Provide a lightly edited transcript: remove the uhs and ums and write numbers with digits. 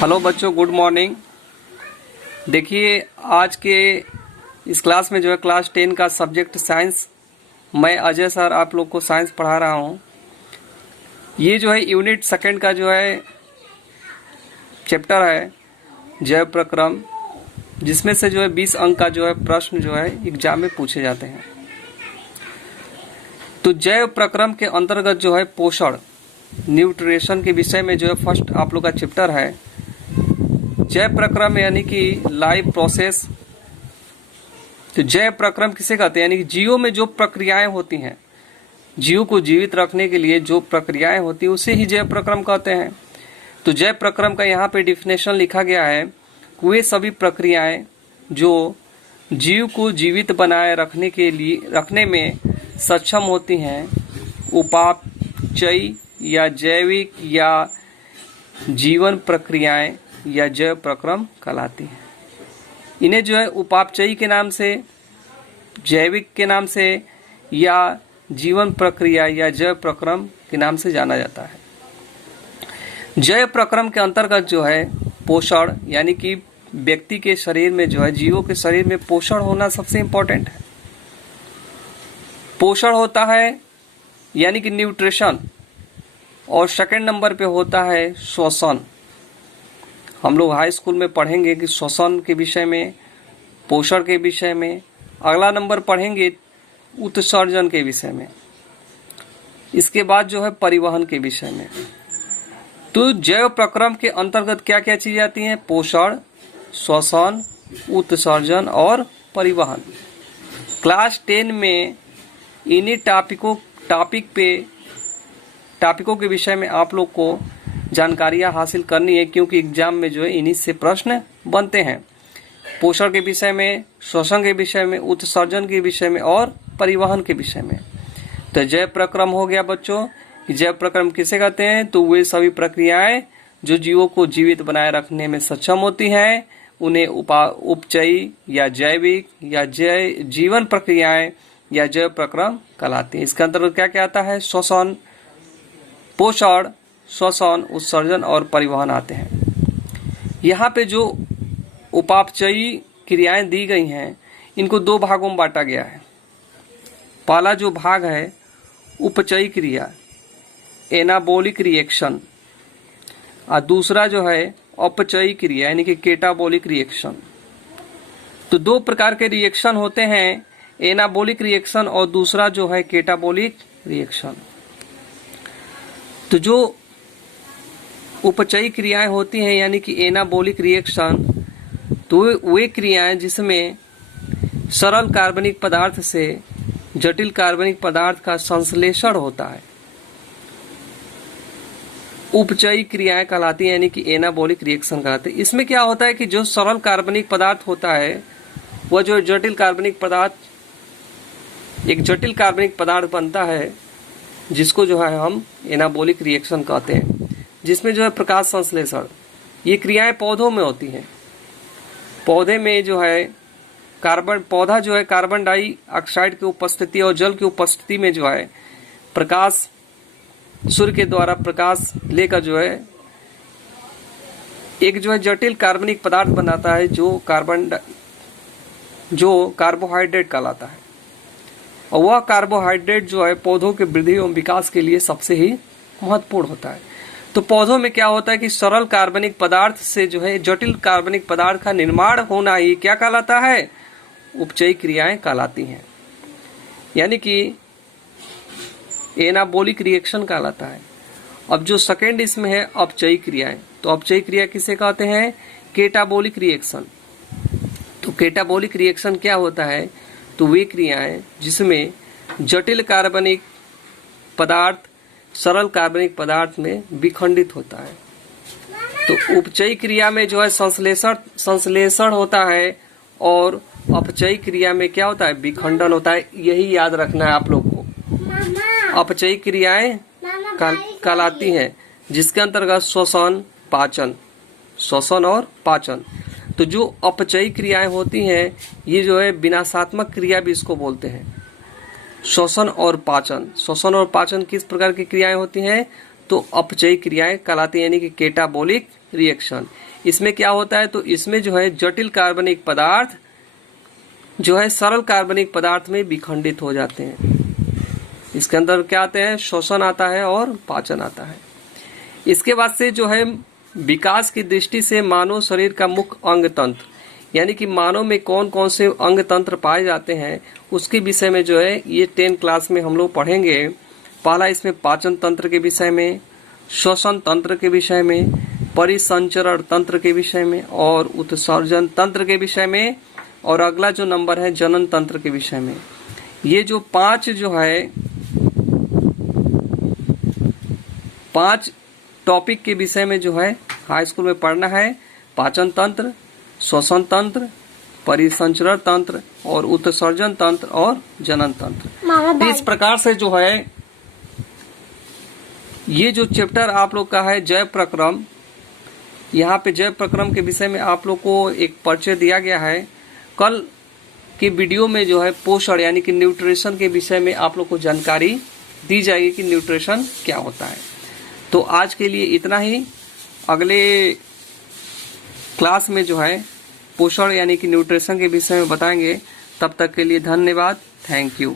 Hello बच्चों, good morning. देखिए, आज के इस क्लास में जो है क्लास 10 का सब्जेक्ट साइंस, मैं अजय सर आप लोग को साइंस पढ़ा रहा हूँ। ये जो है यूनिट सेकंड का जो है चैप्टर है जैव प्रक्रम, जिसमें से जो है 20 अंक का जो है प्रश्न जो है एग्जाम में पूछे जाते हैं। तो जैव प्रक्रम के अंतर्गत जो है पोषण, न्यूट्रिशन के विषय में जो है फर्स्ट आप लोग का चैप्टर है जैव प्रक्रम, यानी कि लाइफ प्रोसेस। तो जैव प्रक्रम किसे कहते हैं? यानी कि जीवों में जो प्रक्रियाएं होती हैं, जीव को जीवित रखने के लिए जो प्रक्रियाएं होती हैं उसे ही जैव प्रक्रम कहते हैं। तो जैव प्रक्रम का यहाँ पे डिफिनेशन लिखा गया है, वे सभी प्रक्रियाएं जो जीव को जीवित बनाए रखने में सक्षम होती हैं, उपापचयी या जैविक या जीवन प्रक्रियाएं या जैव प्रक्रम कहलाती हैं। इन्हें जो है उपापचयी के नाम से, जैविक के नाम से या जीवन प्रक्रिया या जैव प्रक्रम के नाम से जाना जाता है। जैव प्रक्रम के अंतर्गत जो है पोषण, यानी कि व्यक्ति के शरीर में जो है, जीवों के शरीर में पोषण होना सबसे इंपॉर्टेंट है। पोषण होता है यानी कि न्यूट्रिशन, और सेकंड नंबर पे होता है श्वसन। हम लोग हाई स्कूल में पढ़ेंगे कि श्वसन के विषय में, पोषण के विषय में। अगला नंबर पढ़ेंगे उत्सर्जन के विषय में। इसके बाद जो है परिवहन के विषय में। तो जैव प्रक्रम के अंतर्गत क्या क्या चीजें आती हैं? पोषण, श्वसन, उत्सर्जन और परिवहन। क्लास 10 में इन्हीं टॉपिकों के विषय में आप लोग को जानकारियां हासिल करनी है, क्योंकि एग्जाम में जो है इन्हीं से प्रश्न बनते हैं। पोषण के विषय में, श्वसन के विषय में, उत्सर्जन के विषय में और परिवहन के विषय में। तो जैव प्रक्रम हो गया बच्चों। जैव प्रक्रम किसे कहते हैं? तो वे सभी प्रक्रियाएं जो जीवों को जीवित बनाए रखने में सक्षम होती हैं, उन्हें उपचयी या जैविक या जीवन प्रक्रियाएं या जैव प्रक्रम कहलाती है। इसके अंतर्गत क्या क्या आता है? श्वसन, पोषण, श्वसन, उत्सर्जन और परिवहन आते हैं। यहाँ पे जो उपापचयी क्रियाएं दी गई हैं, इनको दो भागों में बांटा गया है। पहला जो भाग है उपचयी क्रिया, एनाबॉलिक रिएक्शन, और दूसरा जो है अपचयी क्रिया यानी कि केटाबॉलिक रिएक्शन। तो दो प्रकार के रिएक्शन होते हैं, एनाबॉलिक रिएक्शन और दूसरा जो है केटाबॉलिक रिएक्शन। तो जो उपचयी क्रियाएं होती हैं यानी कि एनाबॉलिक रिएक्शन, तो वे क्रियाएं जिसमें सरल कार्बनिक पदार्थ से जटिल कार्बनिक पदार्थ का संश्लेषण होता है, उपचयी क्रियाएं कहलाती हैं, यानी कि एनाबॉलिक रिएक्शन कहलाते हैं। इसमें क्या होता है कि जो सरल कार्बनिक पदार्थ होता है वह जो जटिल कार्बनिक पदार्थ, एक जटिल कार्बनिक पदार्थ बनता है, जिसको जो है हम एनाबॉलिक रिएक्शन कहते हैं, जिसमें जो है प्रकाश संश्लेषण। ये क्रियाएं पौधों में होती हैं। पौधे में जो है पौधा जो है कार्बन डाइऑक्साइड की उपस्थिति और जल की उपस्थिति में जो है प्रकाश, सूर्य के द्वारा प्रकाश लेकर जो है एक जो है जटिल कार्बनिक पदार्थ बनाता है, जो कार्बोहाइड्रेट कहलाता है। और वह कार्बोहाइड्रेट जो है पौधों के वृद्धि एवं विकास के लिए सबसे ही महत्वपूर्ण होता है। तो पौधों में क्या होता है कि सरल कार्बनिक पदार्थ से जो है जटिल कार्बनिक पदार्थ का निर्माण होना ही क्या कहलाता है? उपचयी क्रियाएं कहलाती हैं, यानी कि एनाबॉलिक रिएक्शन कहलाता है। अब जो सेकेंड इसमें है अपचयी क्रियाएं, तो अपचयी क्रिया किसे कहते हैं? केटाबॉलिक रिएक्शन। तो केटाबॉलिक रिएक्शन क्या होता है? तो वे क्रियाएं जिसमें जटिल कार्बनिक पदार्थ सरल कार्बनिक पदार्थ में विखंडित होता है। तो उपचयी क्रिया में जो है संश्लेषण होता है, और अपचयी क्रिया में क्या होता है? विखंडन होता है। यही याद रखना है आप लोग को। अपचयी क्रियाएं कहलाती हैं, जिसके अंतर्गत श्वसन, पाचन, श्वसन और पाचन। तो जो अपचयी क्रियाएं होती हैं, ये जो है विनाशात्मक क्रिया भी इसको बोलते हैं। श्वसन और पाचन किस प्रकार की क्रियाएं होती हैं? तो अपचयी क्रियाएं कहलाती हैं, यानी कि कैटाबोलिक रिएक्शन। इसमें क्या होता है, तो इसमें जो है जटिल कार्बनिक पदार्थ जो है सरल कार्बनिक पदार्थ में विखंडित हो जाते हैं। इसके अंदर क्या आते हैं, श्वसन आता है और पाचन आता है। इसके बाद से जो है विकास की दृष्टि से मानव शरीर का मुख्य अंग तंत्र, यानी कि मानव में कौन कौन से अंग तंत्र पाए जाते हैं, उसके विषय में जो है ये 10 क्लास में हम लोग पढ़ेंगे। पहला इसमें पाचन तंत्र के विषय में, श्वसन तंत्र के विषय में, परिसंचरण तंत्र के विषय में और उत्सर्जन तंत्र के विषय में, और अगला जो नंबर है जनन तंत्र के विषय में। ये जो 5 टॉपिक के विषय में जो है हाई स्कूल में पढ़ना है। पाचन तंत्र, श्वसन तंत्र, परिसंचरण तंत्र और उत्सर्जन तंत्र और जनन तंत्र। इस प्रकार से जो है ये जो चैप्टर आप लोग का है जैव प्रक्रम, यहाँ पे जैव प्रक्रम के विषय में आप लोग को एक परिचय दिया गया है। कल के वीडियो में जो है पोषण यानी कि न्यूट्रिशन के विषय में आप लोग को जानकारी दी जाएगी कि न्यूट्रिशन क्या होता है। तो आज के लिए इतना ही। अगले क्लास में जो है पोषण यानी कि न्यूट्रिशन के विषय में बताएंगे। तब तक के लिए धन्यवाद। Thank you.